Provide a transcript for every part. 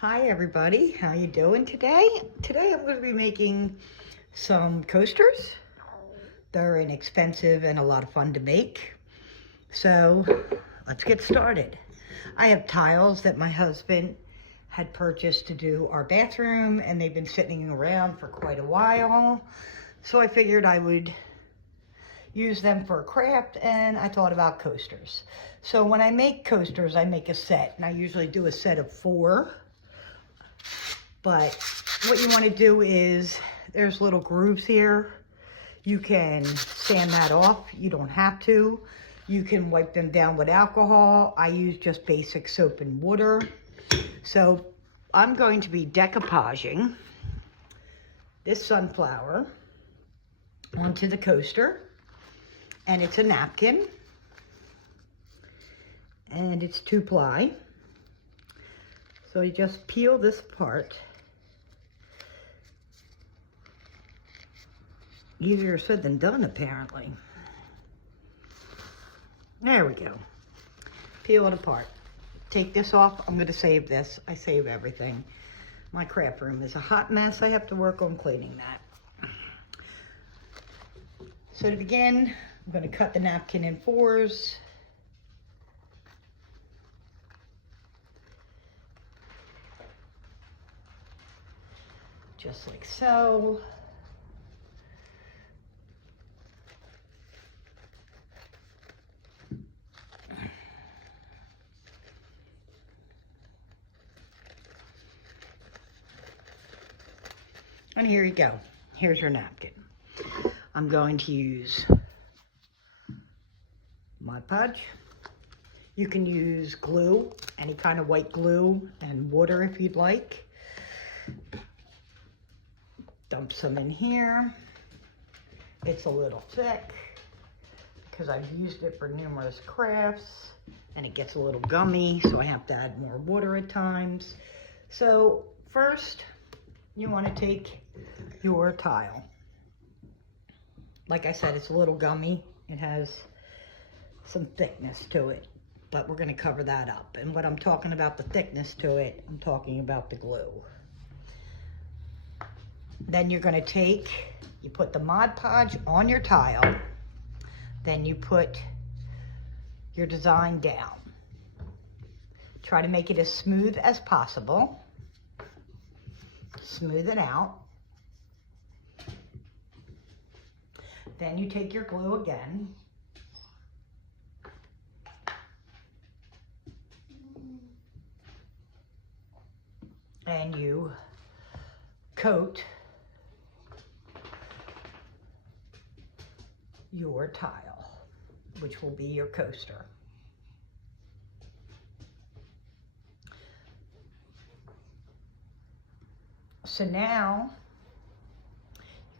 Hi everybody, how you doing today? Today I'm going to be making some coasters. They're inexpensive and a lot of fun to make. So let's get started. I have tiles that my husband had purchased to do our bathroom, and they've been sitting around for quite a while. So I figured I would use them for a craft, and I thought about coasters. So when I make coasters, I make a set, and I usually do a set of 4. But what you want to do is, there's little grooves here. You can sand that off. You don't have to. You can wipe them down with alcohol. I use just basic soap and water. So I'm going to be decoupaging this sunflower onto the coaster. And it's a napkin. And it's 2-ply. So you just peel this apart. Easier said than done, apparently. There we go. Peel it apart. Take this off. I'm going to save this. I save everything. My craft room is a hot mess. I have to work on cleaning that. So to begin, I'm going to cut the napkin in 4s. Just like so. And here you go. Here's your napkin. I'm going to use Mod Podge. You can use glue, any kind of white glue, and water if you'd like. Dump some in here. It's a little thick because I've used it for numerous crafts, and it gets a little gummy, so I have to add more water at times. So first, you want to take your tile. Like I said, it's a little gummy. It has some thickness to it, but we're going to cover that up. And when I'm talking about the thickness to it, I'm talking about the glue. Then you're going to take, you put the Mod Podge on your tile, then you put your design down. Try to make it as smooth as possible. Smooth it out. Then you take your glue again. And you coat your tile, which will be your coaster. So now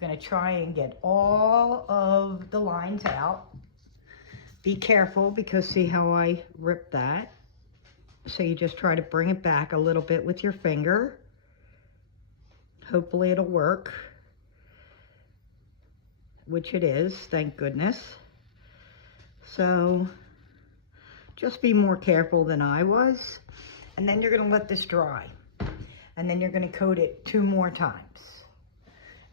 you're going to try and get all of the lines out. Be careful, because see how I ripped that? So you just try to bring it back a little bit with your finger. Hopefully it'll work, which it is, thank goodness. So just be more careful than I was. And then you're going to let this dry. And then you're going to coat it 2 more times.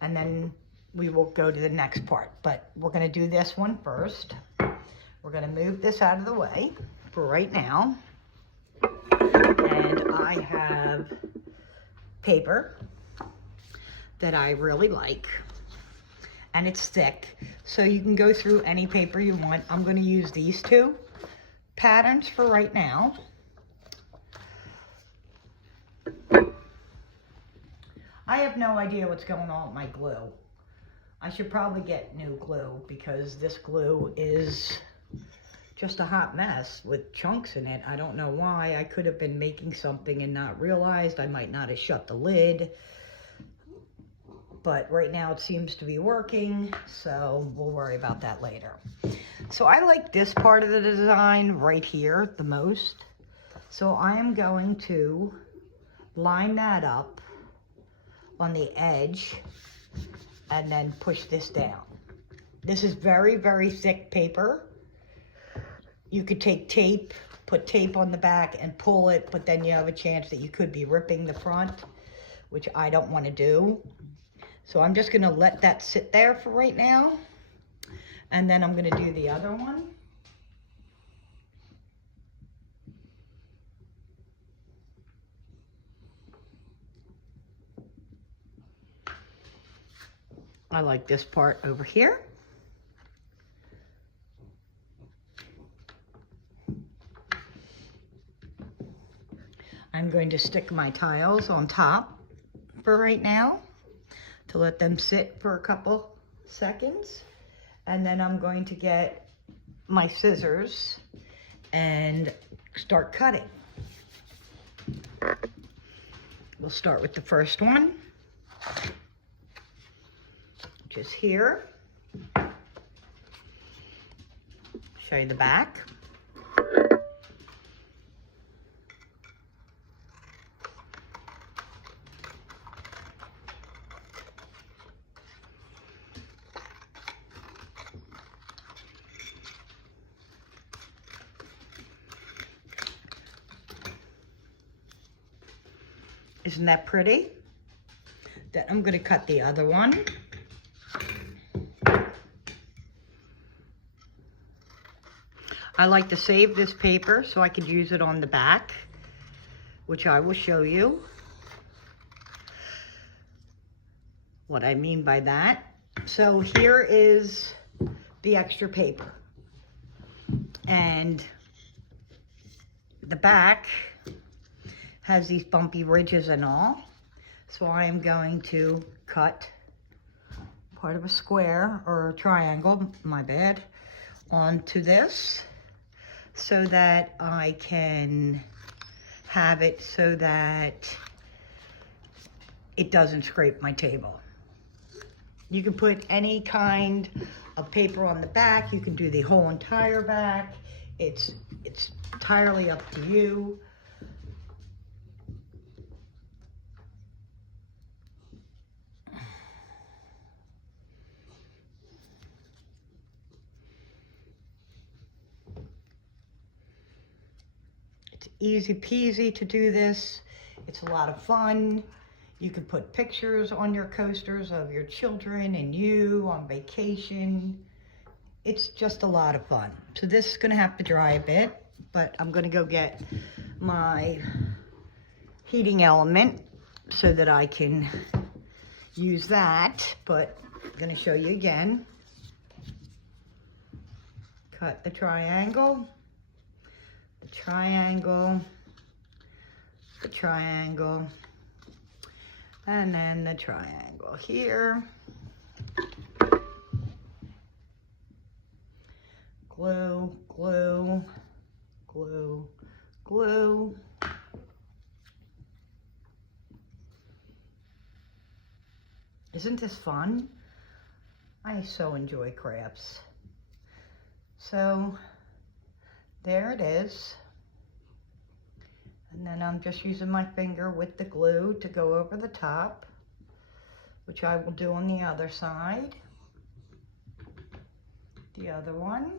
And then we will go to the next part. But we're going to do this one first. We're going to move this out of the way for right now. And I have paper that I really like. And it's thick. So you can go through any paper you want. I'm going to use these 2 patterns for right now. I have no idea what's going on with my glue. I should probably get new glue, because this glue is just a hot mess with chunks in it. I don't know why. I could have been making something and not realized. I might not have shut the lid. But right now it seems to be working, so we'll worry about that later. So I like this part of the design right here the most. So I am going to line that up on the edge and then push this down. This is very, very thick paper. You could take tape put tape on the back and pull it, but then you have a chance that you could be ripping the front, which I don't want to do. So I'm just going to let that sit there for right now. And then I'm going to do the other one. I like this part over here. I'm going to stick my tiles on top for right now to let them sit for a couple seconds. And then I'm going to get my scissors and start cutting. We'll start with the first one, which is here. Show you the back. Isn't that pretty? Then I'm going to cut the other one. I like to save this paper so I could use it on the back, which I will show you what I mean by that. So here is the extra paper, and the back has these bumpy ridges and all. So I am going to cut part of a square or a triangle, my bad, onto this so that I can have it so that it doesn't scrape my table. You can put any kind of paper on the back. You can do the whole entire back. It's entirely up to you. It's easy peasy to do this. It's a lot of fun. You can put pictures on your coasters of your children and you on vacation. It's just a lot of fun. So this is gonna have to dry a bit, but I'm gonna go get my heating element so that I can use that. But I'm gonna show you again. Cut the triangle, the triangle, the triangle, and then the triangle here. Glue, glue, glue, glue. Isn't this fun? I so enjoy crafts. So there it is. And then I'm just using my finger with the glue to go over the top, which I will do on the other side. The other one.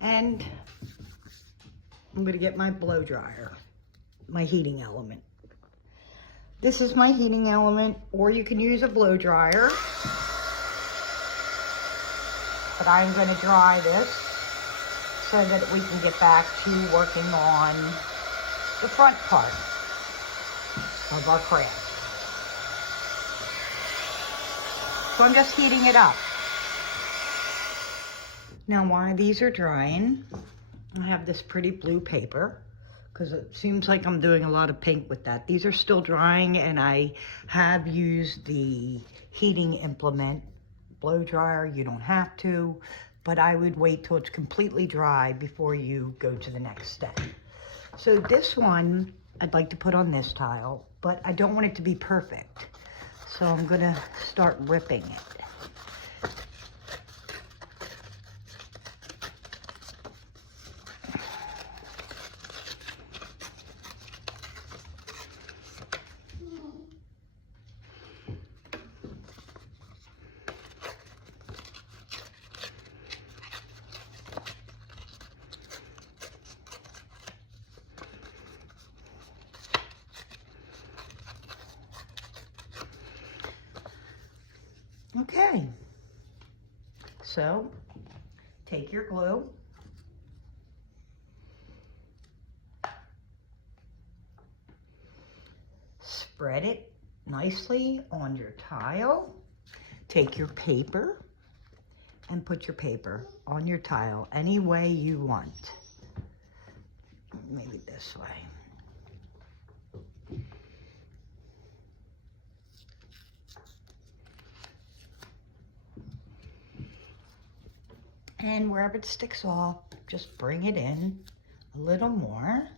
And I'm going to get my blow dryer, my heating element. This is my heating element, or you can use a blow dryer. But I'm going to dry this so that we can get back to working on the front part of our craft. So I'm just heating it up. Now while these are drying, I have this pretty blue paper because it seems like I'm doing a lot of pink with that. These are still drying, and I have used the heating implement blow dryer. You don't have to, but I would wait till it's completely dry before you go to the next step. So this one I'd like to put on this tile, but I don't want it to be perfect. So I'm gonna start ripping it. So take your glue, spread it nicely on your tile. Take your paper and put your paper on your tile any way you want. Maybe this way. And wherever it sticks off, just bring it in a little more.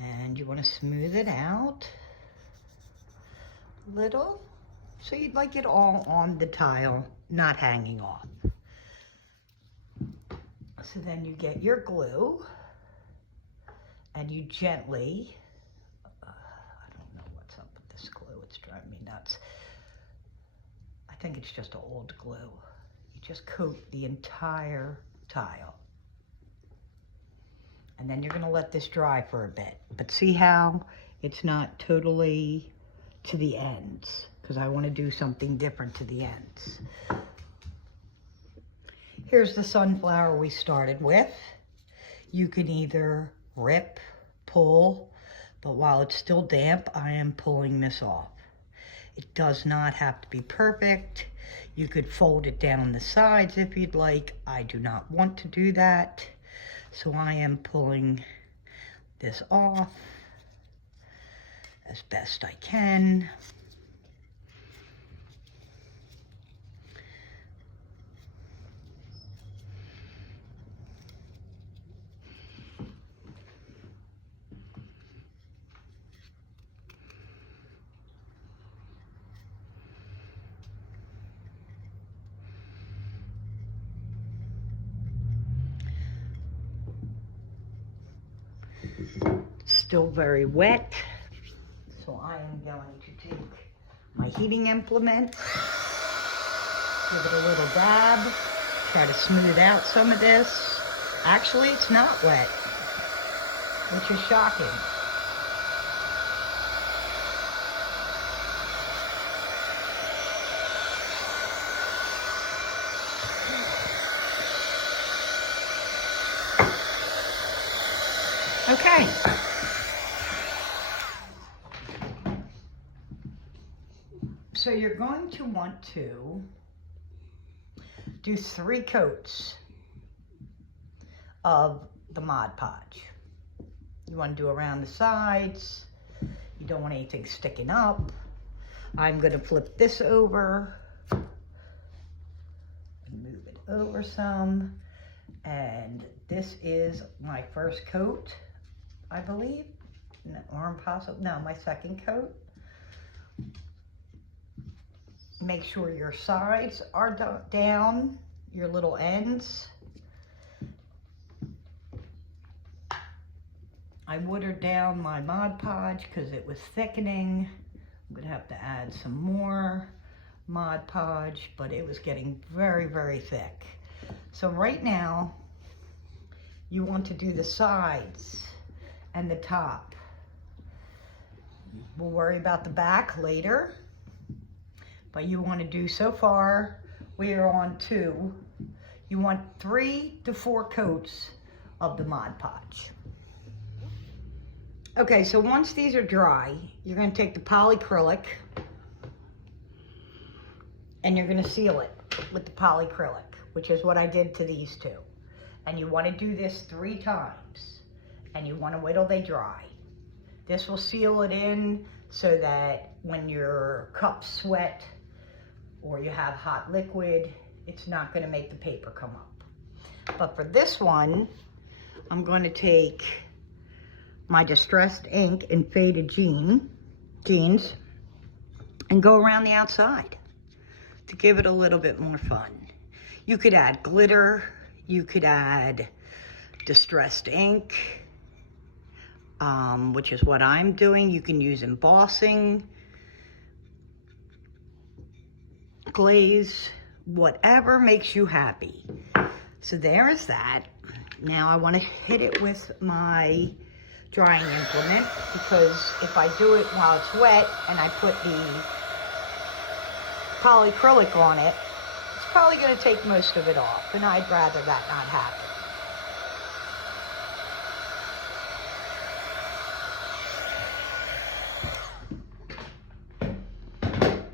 And you want to smooth it out a little. So you'd like it all on the tile, not hanging off. So then you get your glue and you gently, I don't know what's up with this glue, it's driving me nuts. I think it's just old glue. You just coat the entire tile. And then you're gonna let this dry for a bit. But see how it's not totally to the ends, because I want to do something different to the ends. Here's the sunflower we started with. You can either rip, pull, but while it's still damp, I am pulling this off. It does not have to be perfect. You could fold it down on the sides if you'd like. I do not want to do that. So I am pulling this off as best I can. Still very wet, so I am going to take my heating implement, give it a little dab, try to smooth out some of this. Actually, it's not wet, which is shocking. Okay. So you're going to want to do 3 coats of the Mod Podge. You want to do around the sides. You don't want anything sticking up. I'm going to flip this over, move it over some, and this is my first coat, I believe, or possible, no, my second coat. Make sure your sides are down, your little ends. I watered down my Mod Podge because it was thickening. I'm gonna have to add some more Mod Podge, but it was getting very, very thick. So right now, you want to do the sides and the top. We'll worry about the back later. But you want to do, so far, we are on 2. You want 3 to 4 coats of the Mod Podge. Okay, so once these are dry, you're going to take the polyacrylic and you're going to seal it with the polyacrylic, which is what I did to these 2. And you want to do this 3 times, and you want to wait till they dry. This will seal it in so that when your cups sweat, or you have hot liquid, it's not going to make the paper come up. But for this one, I'm going to take my distressed ink in Faded Jeans and go around the outside to give it a little bit more fun. You could add glitter, you could add distressed ink, which is what I'm doing. You can use embossing, glaze, whatever makes you happy. So there is that. Now I want to hit it with my drying implement, because if I do it while it's wet and I put the polyacrylic on it, it's probably going to take most of it off, and I'd rather that not happen.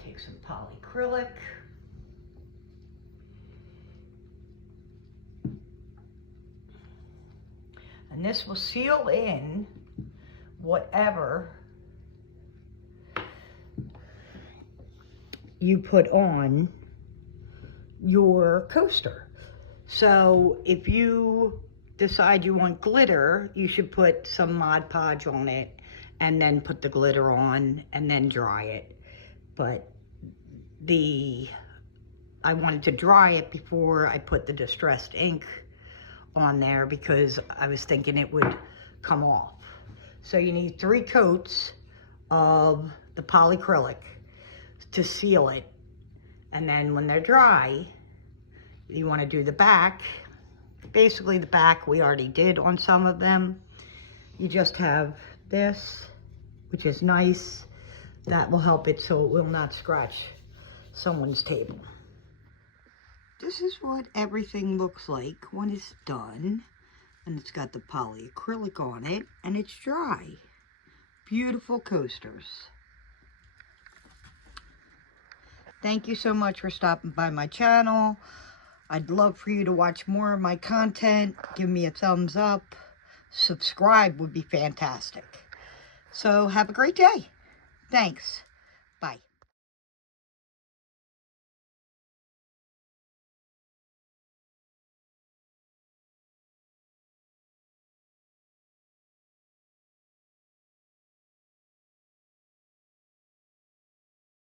Take some polyacrylic. And this will seal in whatever you put on your coaster. So if you decide you want glitter, you should put some Mod Podge on it and then put the glitter on and then dry it. But I wanted to dry it before I put the distressed ink on there because I was thinking it would come off. So you need 3 coats of the polyacrylic to seal it. And then when they're dry, you want to do the back. Basically the back we already did on some of them. You just have this, which is nice. That will help it so it will not scratch someone's table. This is what everything looks like when it's done. And it's got the polyacrylic on it and it's dry. Beautiful coasters. Thank you so much for stopping by my channel. I'd love for you to watch more of my content. Give me a thumbs up. Subscribe would be fantastic. So have a great day. Thanks. Bye.